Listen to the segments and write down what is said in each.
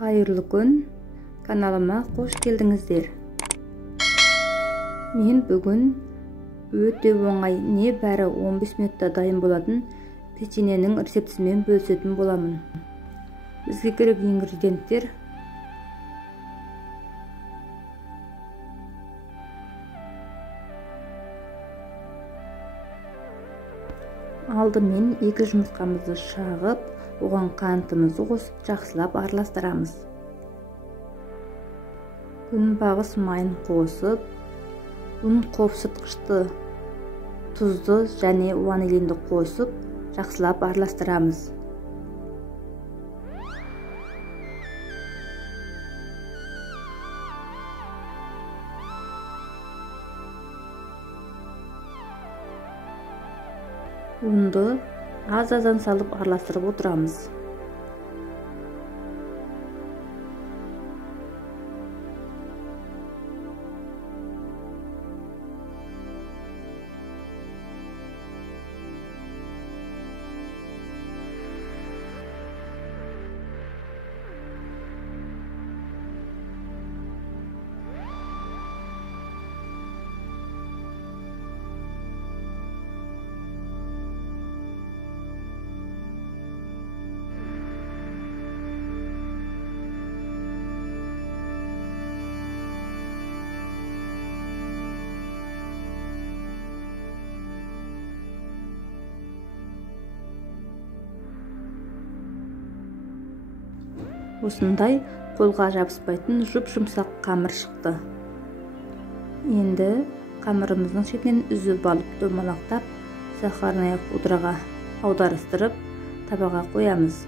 Қайырлы күн, каналыма қош келдіңіздер. Мен бүгін өте оңай, не бәрі 15 минутта дайын болатын печеньенің рецептісімен бөлісетін боламын. Бізге керек ингредиенттер: алдымен 2 жұмыртқамызды шағып, оған қантымызды қосып жақсылап араластырамыз. Күнбағыс майын қосып, ұн қопсытқышты, тұзды және ванилинді қосып жақсылап араластырамыз. Ұнды аз-аздан салып араластырып отырамыз. Осындай қолға жабыспайтын жұп-жұмсақ қамыр шықты. Енді қамырымыздың шетінен үзіп алып домалақтап, сахарная пудраға аударыстырып, табаға қоямыз.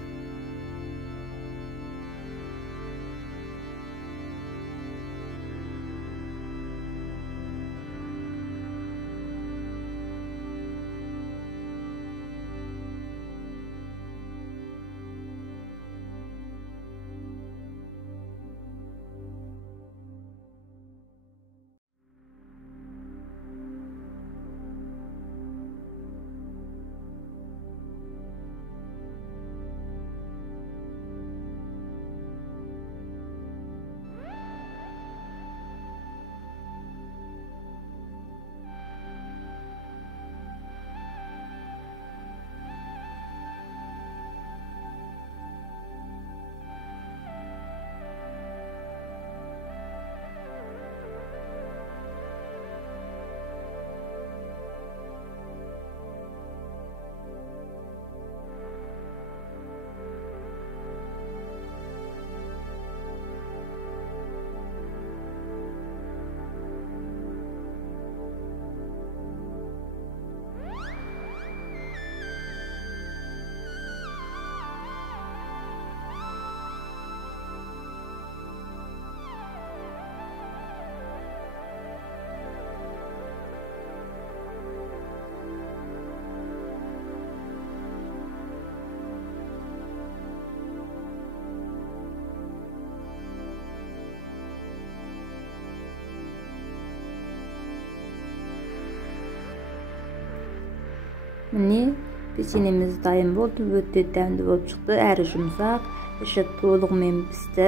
Міне, печеньеміз дайын болды, өте дәмді болып шықты, әрі жұмсақ, іші толығымен пісті.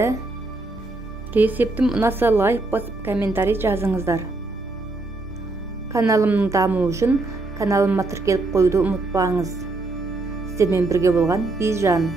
Рецептім ұнаса лайк басып, комментарий жазыңыздар. Каналымның дамуы үшін каналыма тіркеліп қоюды ұмытпаңыз. Сіздермен бірге болған Бизжан.